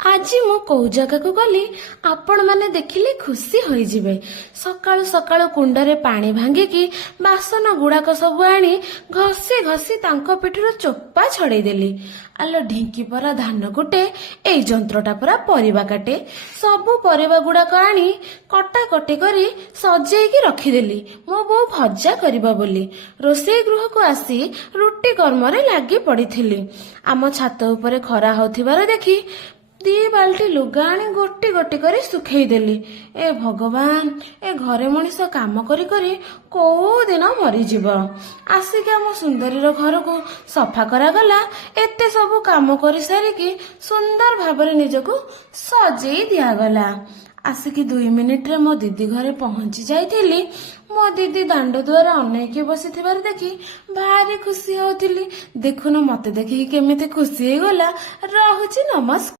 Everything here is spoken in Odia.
ଆଜି ମୁଁ କୋଉ ଜାଗାକୁ ଗଲି ଆପଣ ମାନେ ଦେଖିଲେ ଖୁସି ହୋଇଯିବେ। ସକାଳୁ ସକାଳୁ କୁଣ୍ଡରେ ପାଣି ଭାଙ୍ଗିକି ବାସନ ଗୁଡାକ ସବୁ ଆଣି ଘଷି ଘଷି ତାଙ୍କ ପିଠିରୁ ଚୋପା ଛଡେଇଦେଲି। ଆଲୋ ଢିଙ୍କି ପରା ଧାନ କୁଟେ, ଏଇ ଯନ୍ତ୍ରଟା ପରା ପରିବା କାଟେ। ସବୁ ପରିବା ଗୁଡାକ ଆଣି କଟାକଟି କରି ସଜେଇକି ରଖିଦେଲି ମୋ ବୋଉ ଭଜା କରିବ ବୋଲି। ରୋଷେଇ ଗୃହକୁ ଆସି ରୁଟି କର୍ମରେ ଲାଗି ପଡିଥିଲି। ଆମ ଛାତ ଉପରେ ଖରା ହଉଥିବାର ଦେଖି 2 ବାଲ୍ଟି ଲୁଗା ଆଣି ଗୋଟି ଗୋଟି କରି ଶୁଖେଇଦେଲି। ଏ ଭଗବାନ, ଏ ଘରେ ମଣିଷ କାମ କରି କରି କୋଉ ଦିନ ମରିଯିବ। ଆସିକି ଆମ ସୁନ୍ଦରୀର ଘରକୁ ସଫା କରାଗଲା। ଏତେ ସବୁ କାମ କରିସାରିକି ସୁନ୍ଦର ଭାବରେ ନିଜକୁ ସଜେଇ ଦିଆଗଲା। ଆସିକି 2 ମିନିଟରେ ମୋ ଦିଦି ଘରେ ପହଞ୍ଚି ଯାଇଥିଲି। ମୋ ଦିଦି ଦାଣ୍ଡ ଦୁଆରେ ଅନେଇକି ବସିଥିବାର ଦେଖି ଭାରି ଖୁସି ହଉଥିଲି। ଦେଖୁନ ମତେ ଦେଖିକି କେମିତି ଖୁସି ହେଇଗଲା। ରହୁଛି, ନମସ୍କାର।